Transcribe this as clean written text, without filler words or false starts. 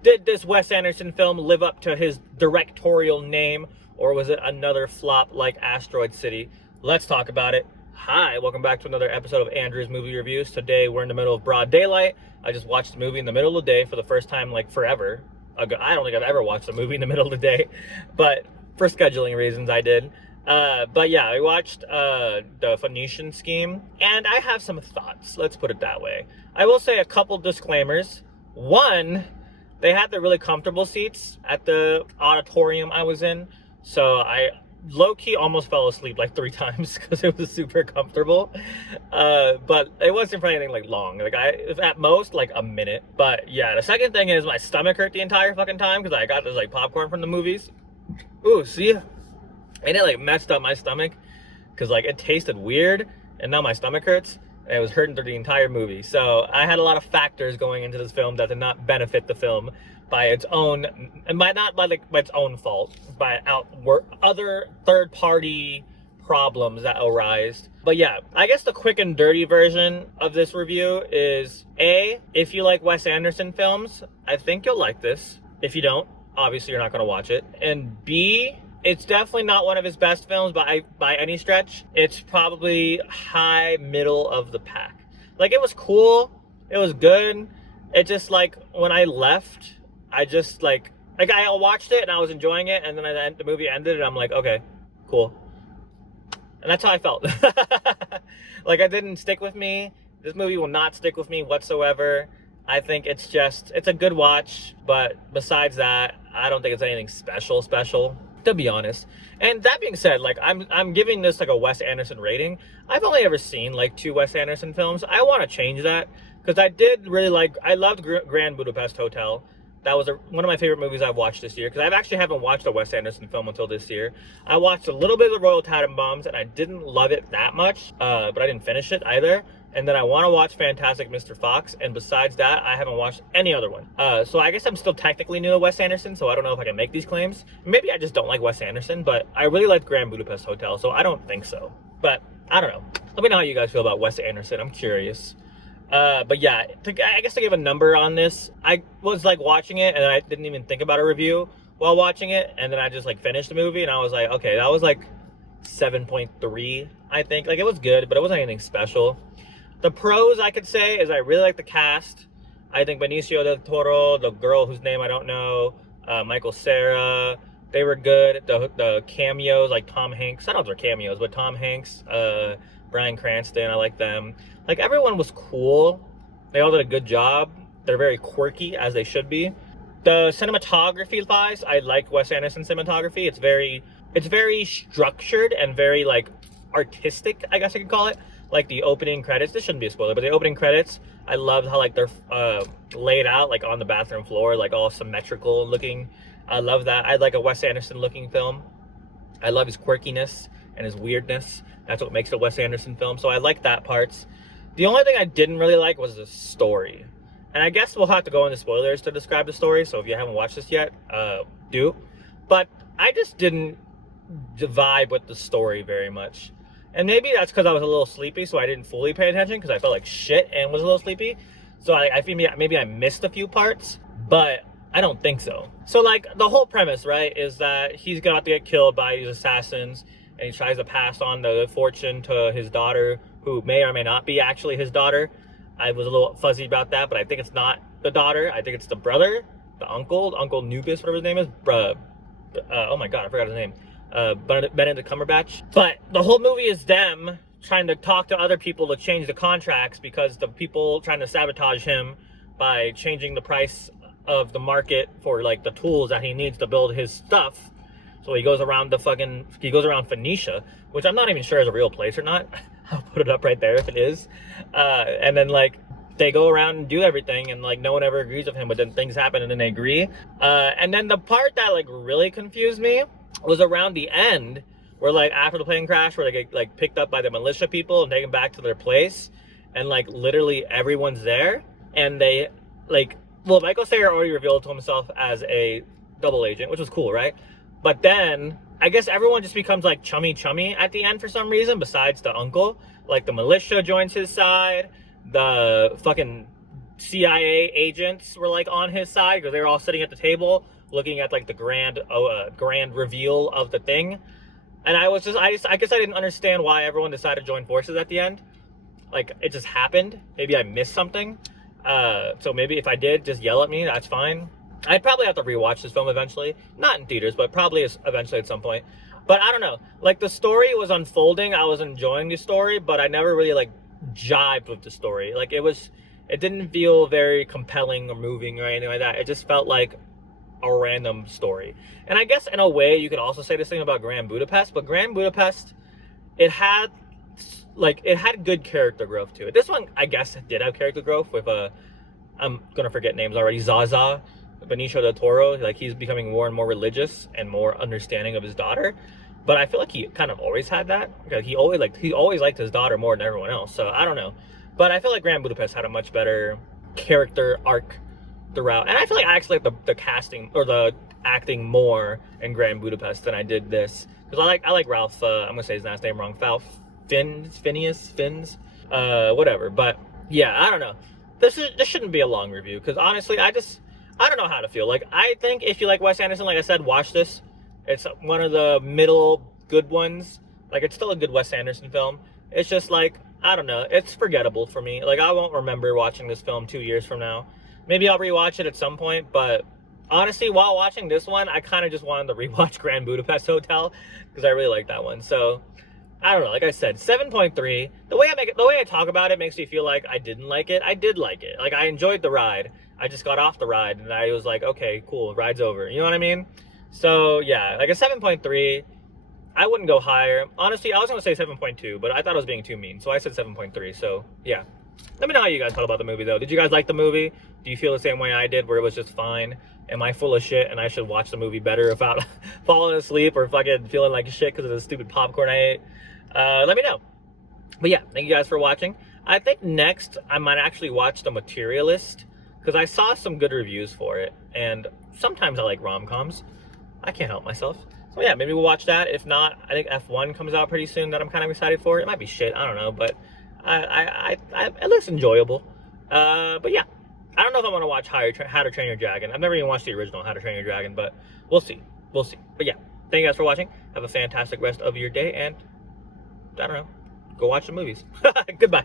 Did this Wes Anderson film live up to his directorial name, or was it another flop like Asteroid City? Let's talk about it. Hi, welcome back to another episode of Andrew's Movie Reviews. Today we're in the middle of broad daylight. I just watched the movie in the middle of the day for the first time like forever. I don't think I've ever watched a movie in the middle of the day, but for scheduling reasons I did. But yeah, I watched the Phoenician scheme, and I have some thoughts. Let's put it that way. I will say a couple disclaimers. One, they had the really comfortable seats at the auditorium I was in, so I low-key almost fell asleep like 3 times because it was super comfortable. But it wasn't for anything like long. Like at most like a minute. But yeah, the second thing is my stomach hurt the entire fucking time because I got this like popcorn from the movies. Ooh, see? And it like messed up my stomach because like it tasted weird and now my stomach hurts. And it was hurting through the entire movie. So I had a lot of factors going into this film that did not benefit the film by its own, and by not by its own fault, by other third-party problems that arise. But yeah, I guess the quick and dirty version of this review is A, if you like Wes Anderson films, I think you'll like this. If you don't, obviously you're not going to watch it. And B, it's definitely not one of his best films by any stretch. It's probably high middle of the pack. Like, it was cool. It was good. It just, like, when I left, I just, like I watched it and I was enjoying it. And then the movie ended and I'm like, okay, cool. And that's how I felt. Like, it didn't stick with me. This movie will not stick with me whatsoever. I think it's a good watch. But besides that, I don't think it's anything special, to be honest. And that being said, like I'm giving this like a Wes Anderson rating. I've only ever seen like 2 Wes Anderson films. I want to change that because I loved Grand Budapest Hotel. That was one of my favorite movies I've watched this year because I actually haven't watched a Wes Anderson film until this year. I watched a little bit of the Royal Tenenbaums and I didn't love it that much, but I didn't finish it either. And then I want to watch Fantastic Mr. Fox, and besides that, I haven't watched any other one. So I guess I'm still technically new to Wes Anderson, so I don't know if I can make these claims. Maybe I just don't like Wes Anderson, but I really liked Grand Budapest Hotel, so I don't think so. But I don't know. Let me know how you guys feel about Wes Anderson. I'm curious. But yeah, I guess to give a number on this, I was like watching it, and I didn't even think about a review while watching it, and then I just like finished the movie, and I was like, okay, that was like 7.3, I think. Like, it was good, but it wasn't anything special. The pros I could say is I really like the cast. I think Benicio del Toro, the girl whose name I don't know, Michael Cera, they were good. The cameos, like Tom Hanks, I don't know if they're cameos, but Tom Hanks, Bryan Cranston, I like them. Like, everyone was cool. They all did a good job. They're very quirky, as they should be. The cinematography-wise, I like Wes Anderson cinematography. It's very structured and very, like, artistic, I guess I could call it. Like the opening credits, this shouldn't be a spoiler, but the opening credits, I loved how like they're laid out like on the bathroom floor, like all symmetrical looking. I love that. I like a Wes Anderson looking film. I love his quirkiness and his weirdness. That's what makes it a Wes Anderson film. So I like that parts. The only thing I didn't really like was the story. And I guess we'll have to go into spoilers to describe the story. So if you haven't watched this yet, do. But I just didn't vibe with the story very much. And maybe that's because I was a little sleepy, so I didn't fully pay attention because I felt like shit and was a little sleepy. So I think maybe I missed a few parts, but I don't think so. So like the whole premise, right, is that he's about to get killed by these assassins, and he tries to pass on the fortune to his daughter, who may or may not be actually his daughter. I was a little fuzzy about that, but I think it's not the daughter. I think it's the brother, the Uncle Nubis, whatever his name is. Oh my God, I forgot his name. Benedict Cumberbatch. But the whole movie is them trying to talk to other people to change the contracts because the people trying to sabotage him by changing the price of the market for like the tools that he needs to build his stuff. So he goes around Phoenicia, which I'm not even sure is a real place or not. I'll put it up right there if it is. And then like they go around and do everything, and like no one ever agrees with him, but then things happen and then they agree. And then the part that like really confused me was around the end, where like after the plane crash, where they get like picked up by the militia people and taken back to their place, and like literally everyone's there, and they like, well, Michael Cera already revealed to himself as a double agent, which was cool, right? But then I guess everyone just becomes like chummy at the end for some reason, besides the uncle. Like the militia joins his side, the fucking CIA agents were like on his side because they were all sitting at the table looking at like the grand reveal of the thing. And I guess I didn't understand why everyone decided to join forces at the end. Like, it just happened. Maybe I missed something. So maybe if I did, just yell at me. That's fine. I'd probably have to rewatch this film eventually. Not in theaters, but probably eventually at some point. But I don't know. Like, the story was unfolding. I was enjoying the story, but I never really, like, jived with the story. Like, it didn't feel very compelling or moving or anything like that. It just felt like a random story. And I guess in a way you could also say this thing about Grand Budapest, but Grand Budapest, it had good character growth to it. This one, I guess, did have character growth with I'm gonna forget names already. Zaza, Benicio del Toro, like he's becoming more and more religious and more understanding of his daughter. But I feel like he kind of always had that. Like he always liked his daughter more than everyone else. So I don't know. But I feel like Grand Budapest had a much better character arc throughout. And I feel like I actually like the casting or the acting more in Grand Budapest than I did this. Because I like Ralph, I'm gonna say his last name wrong, Fins, whatever. But yeah, I don't know. This shouldn't be a long review because honestly, I don't know how to feel. Like, I think if you like Wes Anderson, like I said, watch this. It's one of the middle good ones. Like, it's still a good Wes Anderson film. It's just like, I don't know. It's forgettable for me. Like, I won't remember watching this film 2 years from now. Maybe I'll rewatch it at some point, but honestly, while watching this one, I kind of just wanted to rewatch Grand Budapest Hotel because I really like that one. So, I don't know. Like I said, 7.3. The way I talk about it makes me feel like I didn't like it. I did like it. Like, I enjoyed the ride. I just got off the ride and I was like, okay, cool, ride's over. You know what I mean? So yeah, like a 7.3. I wouldn't go higher. Honestly, I was gonna say 7.2, but I thought I was being too mean, so I said 7.3. So yeah. Let me know how you guys felt about the movie though. Did you guys like the movie? Do you feel the same way I did, where it was just fine? Am I full of shit and I should watch the movie better without falling asleep or fucking feeling like shit because of the stupid popcorn I ate? Let me know. But yeah, thank you guys for watching. I think next I might actually watch The Materialist because I saw some good reviews for it, and sometimes I like rom-coms. I can't help myself. So yeah, maybe we'll watch that. If not, I think F1 comes out pretty soon that I'm kind of excited for. It might be shit, I don't know, but it looks enjoyable. But yeah, I don't know if I want to watch How to Train Your Dragon. I've never even watched the original How to Train Your Dragon, but we'll see. We'll see. But yeah, thank you guys for watching. Have a fantastic rest of your day, and I don't know, go watch the movies. Goodbye.